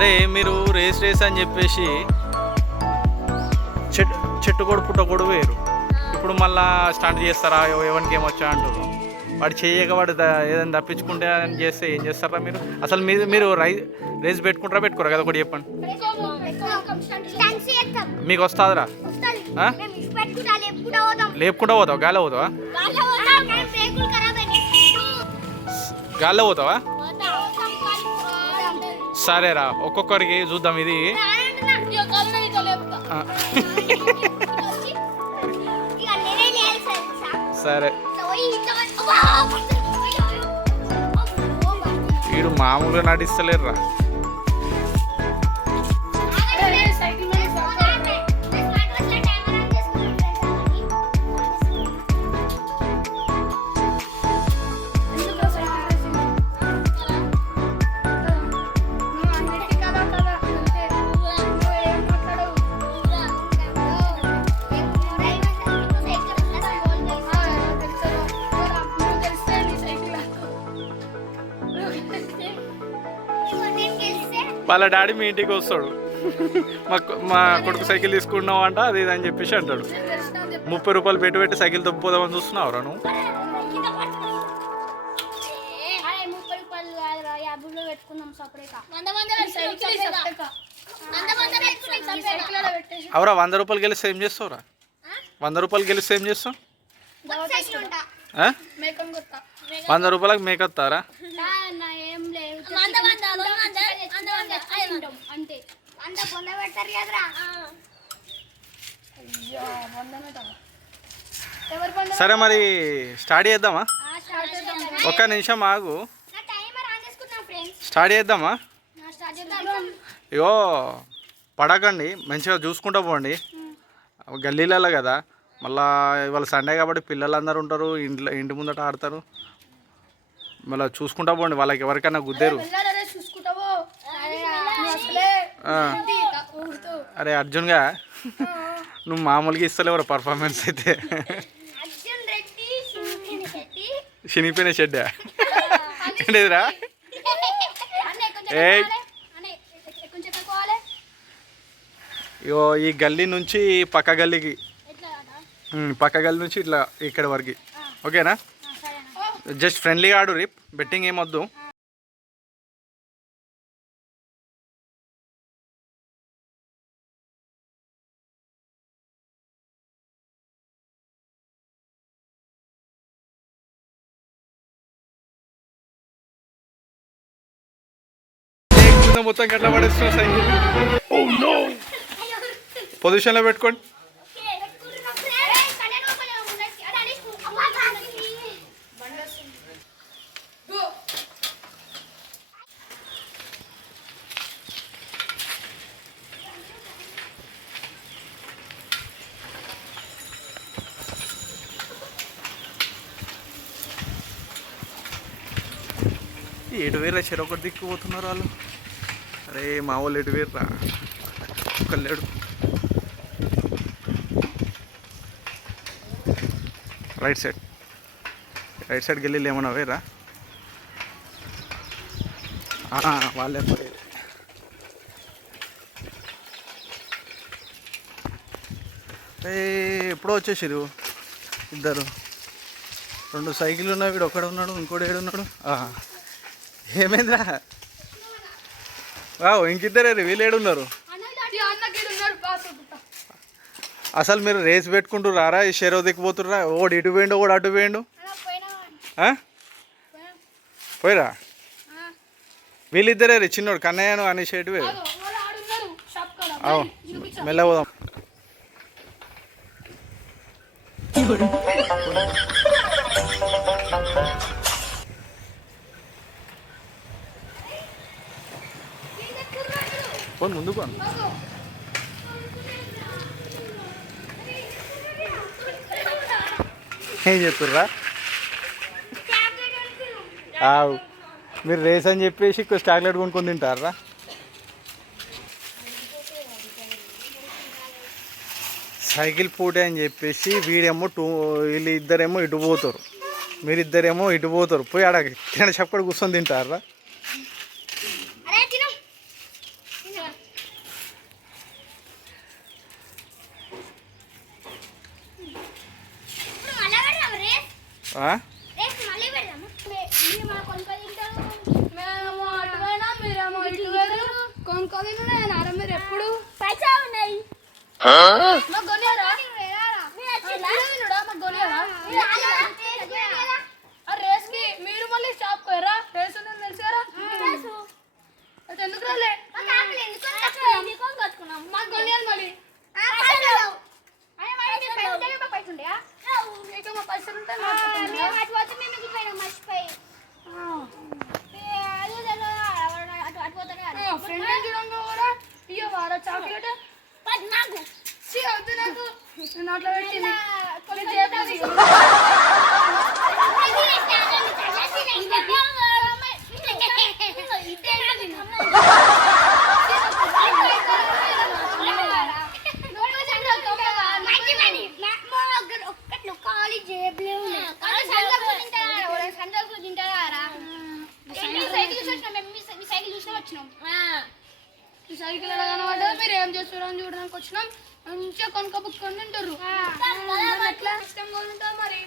అరే మీరు రేస్ అని చెప్పేసి చెట్టుకోడు పుట్టకోడు వేరు. ఇప్పుడు మళ్ళా స్టార్ట్ చేస్తారా ఎవరికి ఏమొచ్చా అంటారు. వాడు చేయక వాడు ఏదైనా తప్పించుకుంటే అని చేస్తే ఏం చేస్తారా మీరు? అసలు మీరు రేస్ పెట్టుకోరా కదా, ఒకటి చెప్పండి. మీకు వస్తుందిరా? లేపుకుంటా పోతావా? గాలి పోతావా? గాల్లో పోతావా? సరేరా, ఒక్కొక్కరికి చూద్దాం. ఇది సరే, వీడు మామూలుగా నటిస్తలేరురా. వాళ్ళ డాడీ మీ ఇంటికి వస్తాడు, మా కొడుకు సైకిల్ తీసుకున్నావు అంట, అది ఇది అని చెప్పేసి అంటాడు. 30 రూపాయలు పెట్టి సైకిల్ తప్పిపోదామని చూస్తున్నావురా నువ్వు? అవరా 100 రూపాయలు గెలిస్తే ఏం చేస్తావురా? 100 రూపాయలు గెలిస్తే ఏం చేస్తావు? 100 రూపాయలకు మేకొస్తారా? సరే మరి స్టార్ట్ చేద్దామా? ఒక్క నిమిషం ఆగు, స్టార్ట్ చేద్దామా? ఇగో పడకండి, మంచిగా చూసుకుంటూ పోండి. గల్లీలలో కదా, మళ్ళీ ఇవాళ సండే కాబట్టి పిల్లలందరూ ఉంటారు, ఇంటి ముందట ఆడతారు. మళ్ళీ చూసుకుంటా పోండి, వాళ్ళకి ఎవరికైనా గుద్దేరు. అరే అర్జున్గా, నువ్వు మామూలుగా ఇస్తలేవరా పర్ఫార్మెన్స్ అయితే. శనిపోయిన షెడ్డా ఏంటిదిరా? ఏ ఇగో ఈ గల్లీ నుంచి పక్క గల్లీకి, పక్క గల్లీ నుంచి ఇట్లా ఇక్కడ వరకు, ఓకేనా? జస్ట్ ఫ్రెండ్లీగా ఆడు, రిప్ బెట్టింగ్ ఏమొద్దు. మొత్తం గట్ల పడేస్తున్నా సైకిల్. పొజిషన్లో పెట్టుకోండి. ఎటు వేరే చెరొకటి దిక్కుపోతున్నారు వాళ్ళు. అరే మా వాళ్ళు ఎటు వేర్రా, ఒకళ్ళేడు. రైట్ సైడ్కి వెళ్ళి ఏమన్నా వేరా? వాళ్ళే పోయేది. ఎప్పుడో వచ్చేసారు ఇద్దరు. 2 సైకిళ్ళు ఉన్నాయి, వీడు ఒక్కడ ఉన్నాడు, ఇంకోటి ఏడున్నాడు. ఏమైందిరా? ఇంకిద్దరే, వీళ్ళు ఏడున్నారు. అసలు మీరు రేస్ పెట్టుకుంటూ రారా? ఈ షేరో దిక్కుపోతుర్రా? ఓడి ఇటు పోయిండు, ఓడి అటు పోయిండు. పోయిరా? వీళ్ళిద్దరే చిన్నోడు కన్నయ్యను అనేసి ఎటు పోయారు. మెల్ల పోదాం. పోను ముందు పోను. ఏం చెప్తుర్రా? మీరు రేస్ అని చెప్పేసి చాక్లెట్ కొనుక్కొని తింటారా? సైకిల్ పోటీ అని చెప్పేసి వీడేమో వీళ్ళు ఇద్దరేమో ఇటు పోతారు, మీరిద్దరేమో ఇటు పోతారు. పోయి ఆడ తిన చెప్పడు కూర్చొని తింటారా? మీరు ఎప్పుడు రేస్కి మీరు మళ్ళీ షాప్ పోయారా? రేస్ ఉందని తెలుసు కదా, ఎందుకు రాలే? మాకు కొనియాలి మళ్ళీ. మా పైసలు ఉంటాయి ఫ్రెండ్ చూడంగా కూడా ఇయ్యవారా చాక్లెట్ నాకు వద్దు, నాకు నేను అట్లా పెట్టింది సైకిల్ అడగనమాట. మీరు ఏం చేస్తారు అని చూడడానికి వచ్చినాం. మంచిగా కొనుక్కొని తింటారు. ఎట్లా ఇష్టంగా ఉంటారు మరి.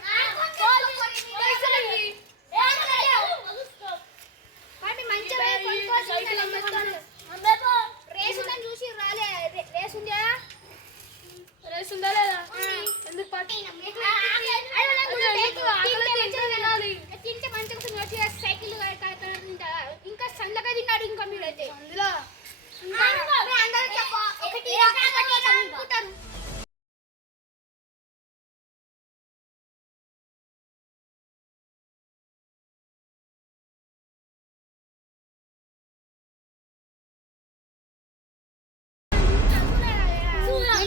రేస్ ఉందా లేదా? ఎందుకు తింటే మంచిగా సైకిల్ ఇంకా సందగా తిన్నాడు. ఇంకా మీరైతే అందులో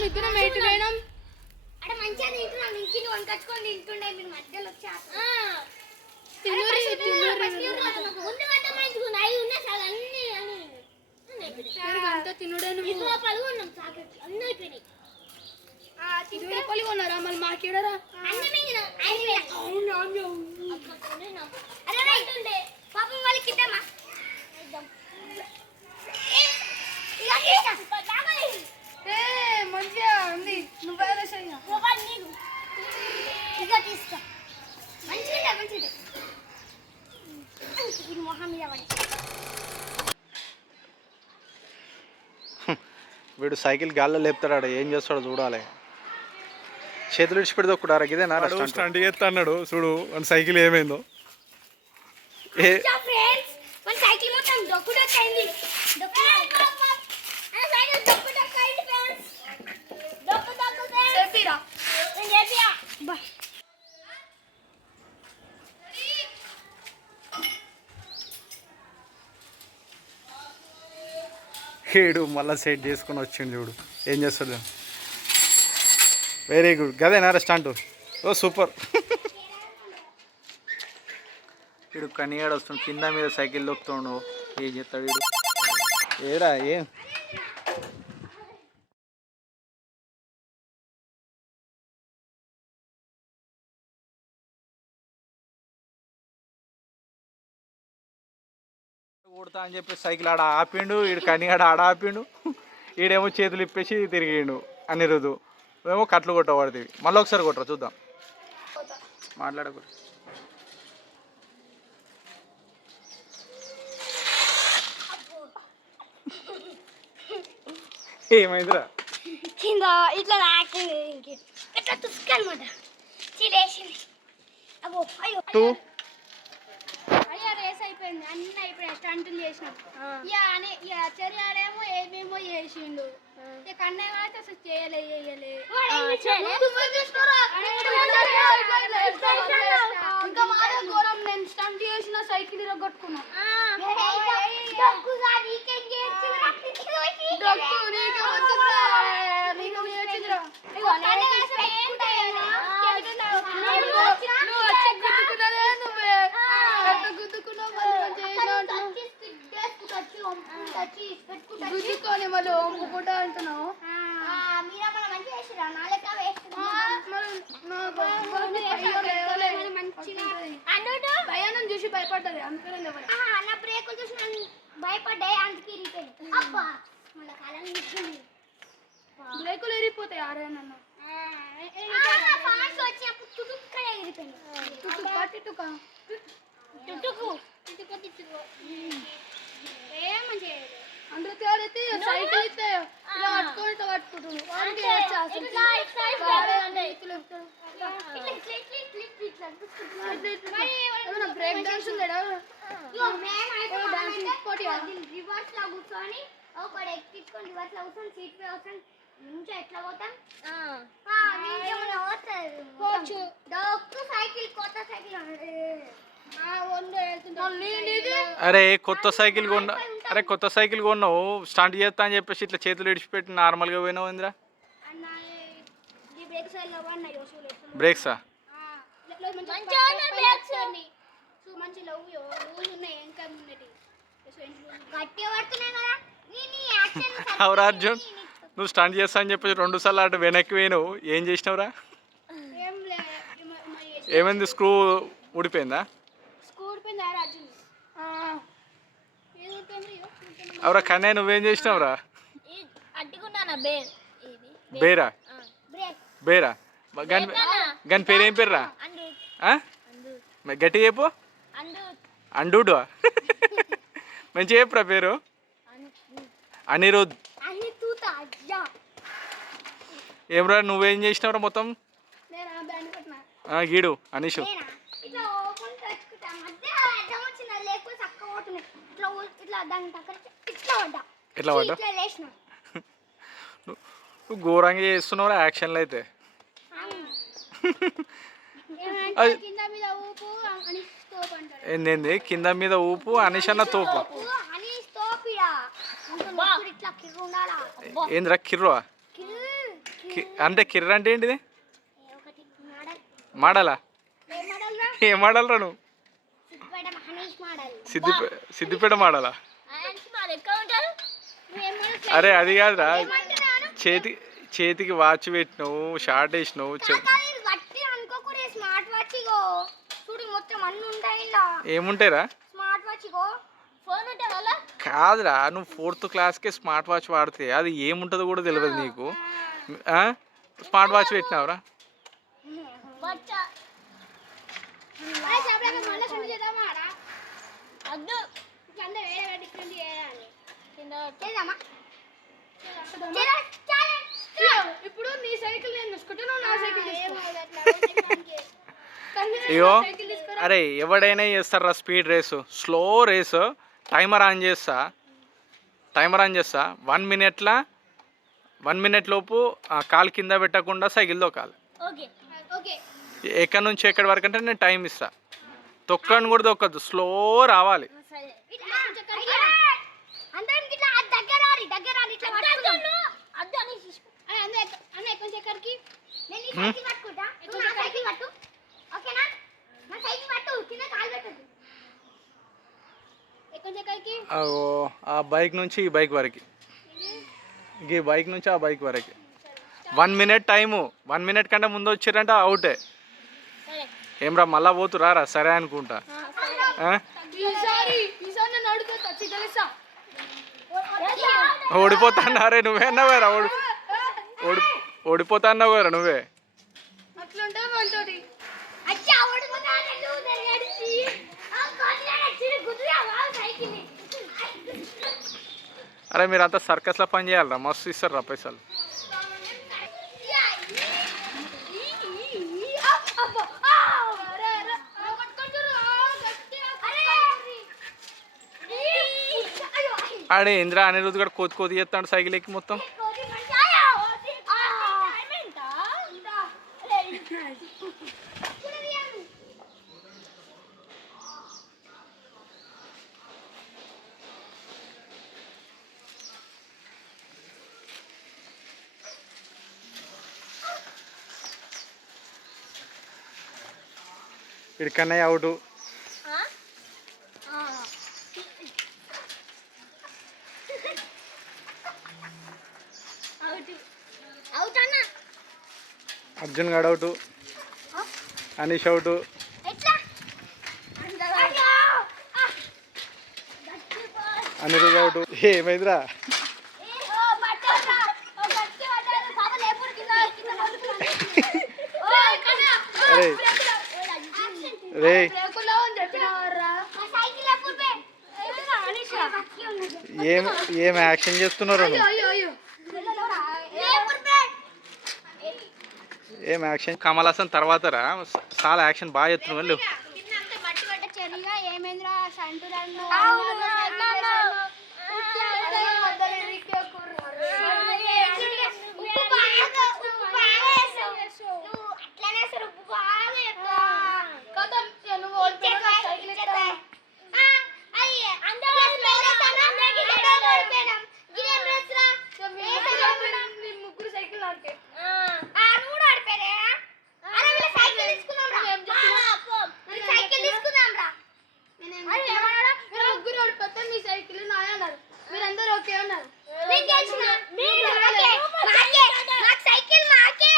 ఇద్దరం ఎటు పోయినాం? మంచిగా తింటున్నాం. నుంచి వంకచ్చుకొని తింటుండే మీరు మధ్యలో వచ్చారు. కొన్నారా మళ్ళీ మాకేడరా? పాపం వాళ్ళకి ఇద్దామా? మంచిగా ఉంది. నువ్వు ఇక తీసుకో. మంచిగా మంచిది. మొహం మీద పడి వీడు సైకిల్ గాల్లో లేపుతాడు. ఏం చేస్తాడో చూడాలి. చేతులు విడిచిపెడితే ఒకటారా ఇదేనా స్టంట్ చేస్తా అన్నాడు చూడు. మన సైకిల్ ఏమైందో. ఏడు మళ్ళీ సెట్ చేసుకొని వచ్చిండు చూడు. ఏం చేస్తాడు. Very good. గదేనా రెస్టాంట్. ఓ సూపర్. వీడు కనియాడు వస్తుంది. కింద మీద సైకిల్ దొక్కుతుండు. ఏం చేస్తాడు వీడు. ఏడా ఏం కొడతా అని చెప్పి సైకిల్ ఆడ ఆపిండు. వీడు కనియాడ ఆడ ఆపిండు. ఈడేమో చేతులు ఇప్పేసి తిరిగిండు. అనిరుదు ఏమో కట్లు కొట్టబడుతుంది. మళ్ళీ ఒకసారి కొట్టరా చూద్దాం. మాట్లాడకూడదు. ఏమైందిరా? ఇట్లా రేస్ అయిపోయింది. అన్ని అయిపోయాయి. స్టంటులు చేసినాం. చెరి ఆడేమో ఏమేమో చేసిండు. కన్నయ్య అయితే అసలు చేయలే. ఇంకా మాదే ఘోరం. నేను స్టంట్ చేసిన సైకిల్ కొట్టుకున్నా. గుద్దుకొని మళ్ళీ ఒమ్ముకుంటా అంటున్నావు. భయాన్ని చూసి భయపడ్డది. అందుకనే నా బ్రేకులు చూసి భయపడ్డాయి. అందుకే బ్రేకులు ఎరిగిపోతాయి. ఆరేనన్నా ఫాన్స్ వచ్చినప్పుడు తుటుక్కడే ఎగిరిపోయింది. టుటుకు ఏం మంచిగా అందరూ తేడైతే సైకిల్ ఇస్తే ఇలా పట్టుకుంటున్నాడు బ్రేక్ డాన్స్ ఉందా రివర్స్ లో కూర్చొని ఒకటి ఎక్కించుకొని రివర్స్ లో కూర్చొని సీట్ పై వస్తాను నుంచి ఎట్లా పోతాం పోవచ్చు సైకిల్ కొత్త సైకిల్ అరే కొత్త సైకిల్ కొన్నా, అరే కొత్త సైకిల్ కొన్నావు స్టాంట్ చేస్తా అని చెప్పేసి ఇట్లా చేతులు ఇడిచిపెట్టి నార్మల్గా పోయినావు ఇంద్రా. బ్రేక్సా? అవురా అర్జున్, నువ్వు స్టాంట్ చేస్తా అని చెప్పేసి 2 సార్లు అటు వెనక్కి పోయినావు, ఏం చేసినావురా? ఏమైంది, స్క్రూ ఊడిపోయిందా? అవరా కన్నయ్య, నువ్వేం చేసినావురా? బేరా? బేరా గని పేరు ఏం పేర్రా? గట్టి చెప్పు. అండూడు మంచిగా చెప్పురా పేరు. అనిరుద్. ఏమ్రా నువ్వేం చేసినావురా మొత్తం? గీడు అనీషు ఎట్లా పడ్డా? నువ్వు ఘోరంగా చేస్తున్నావు యాక్షన్లు అయితే. ఏంది కింద మీద ఊపు అనీష్ అన్న తోపు? ఏందిరా కిర్రా? అంటే కిర్ర అంటే ఏంటిది? మాడలా? ఏం మాడలరా నువ్వు? సిద్దిపేట మాడలా? అరే అది కాదురా, చేతికి వాచ్ పెట్టినావు, షార్ట్ వేసినావు. ఏముంటాయిరా? కాదురా, నువ్వు 4th క్లాస్కే స్మార్ట్ వాచ్ వాడితే అది ఏముంటుందో కూడా తెలియదు నీకు. స్మార్ట్ వాచ్ పెట్టినావురా? ఇప్పుడు నీ సైకిల్ నేను చూసుకుంటాను, నా సైకిల్ అయ్యో అరే ఎవడైనా చేస్తారా speed race, slow race. Timer on చేస్తా 1 మినిట్ లోపు కాలు కింద పెట్టకుండా సైకిల్ తొక్కాలి. ఎక్కడి నుంచి ఎక్కడి వరకు అంటే నేను టైం ఇస్తా. తొక్కని కూడా తొక్కద్దు, స్లో రావాలి. ఆ బైక్ నుంచి ఈ బైక్ వరకు, ఈ బైక్ నుంచి ఆ బైక్ వరకు 1 మినిట్ టైము. 1 మినిట్ కంటే ముందు వచ్చిరంటే అవుటే. ఏమ్రా మళ్ళా పోతురా? సరే అనుకుంటా. ఓడిపోతాన్నారే నువ్వే అన్నావేరా? ఓడిపోతా అన్నావు కదా నువ్వే. అరే మీరంతా సర్కస్లో పని చేయాలరా, మస్తు ఇస్తారా పైసలు. ఆడే ఇంద్ర అనిరుద్ కూడా కోతి చేస్తాడు సైకిల్ ఎక్కి మొత్తం. ఇక్కడనే అవుట్. అర్జున్ గడ్ out, Anish out. Anirudh out. ఏమైందిరా? రే రే బ్రేకుల్లో అని చెప్పినారా ఏం ఏం యాక్షన్ చేస్తున్నారు నువ్వు? అయ్యో అయ్యో ఏం యాక్షన్ కమల్ హాసన్ తర్వాత రా చాలా యాక్షన్ బాగా చేస్తున్నావు వెళ్ళు. మట్టి పడ్డ చెరిగా ఏమేంద్రా సంటురాను ముగ్గురు సైకిల్ నాకే ముగ్గురు ఓడిపోతే మీ సైకిల్ నాయ అన్నారు మీరందరూ ఓకే అన్నారు సైకిల్ నాకే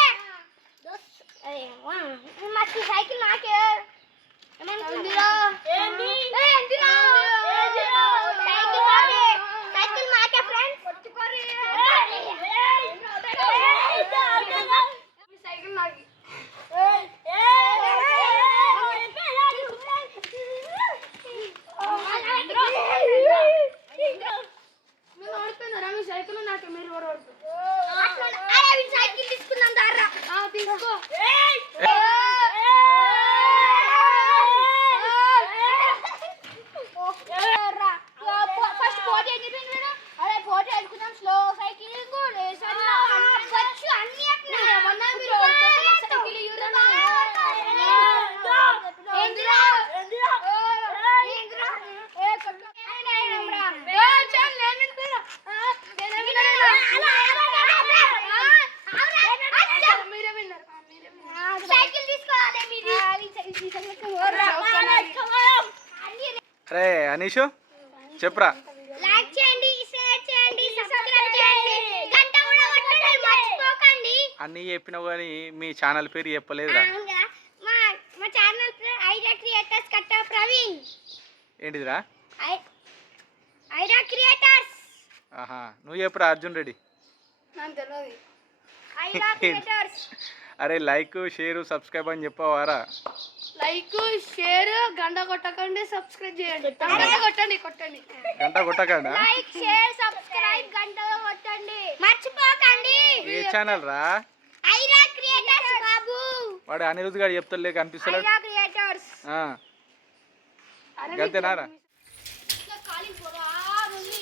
సైకిల్ నాకి మీరు ఓడిపోయినారా మీ సైకిల్ నాకే మీరు కూడా ఓడిపోయారు సైకిల్ తీసుకుందాం దారా తీసుకో ఫస్ట్ పోటీ అని చెప్పింది మీరు అదే పోటీ అనుకున్నాం స్లో సైక్లింగ్ రేసర్ వచ్చు అన్ని ఏమన్నా మీరు ఓడిపోతే నాకు సైకిల్ ఇవ్వరా మీరే విన్నారు సైకిల్ తీసుకోవాలి మీరు అరే అనీషు చెప్పురా. లైక్ చేయండి షేర్ చేయండి సబ్స్క్రైబ్ చేయండి గంట కూడా కొట్టండి మర్చిపోకండి అన్నీ చెప్పినావు కానీ మీ ఛానల్ పేరు చెప్పలేదురా. అవునా మా మా ఛానల్ పేరు ఐరా క్రియేటర్స్ కట్ట ప్రవీణ్ ఏంటిదిరా? ఐరా క్రియేటర్స్ ఆహా నువ్వు చెప్పురా అర్జున్ రెడ్డి. నాకు తెలియదు ఐరా క్రియేటర్స్ అరే లైక్ షేర్ సబ్స్క్రైబ్ అని చెప్పవారా? లైక్ షేర్ గంట కొట్టకండి సబ్స్క్రైబ్ చేయండి గంట కొట్టండి కొట్టండి గంట కొట్టకండా? లైక్ షేర్ సబ్స్క్రైబ్ గంట కొట్టండి మర్చిపోకండి. ఏ ఛానల్ రా? ఐరా క్రియేటర్స్ బాబు. వాడు అనిరుద్ధ్ గారు చెప్తలే కనిపిస్తలేడు. ఐరా క్రియేటర్స్ గంతేనారా? కాలింగ్ పోరా ఉంది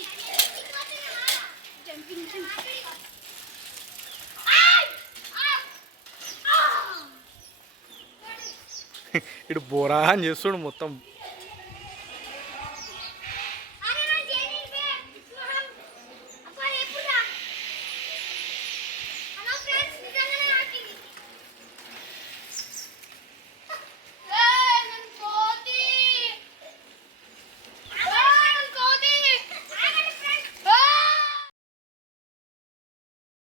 జంపింగ్ ఇటు బోరా అని చేస్తుడు మొత్తం.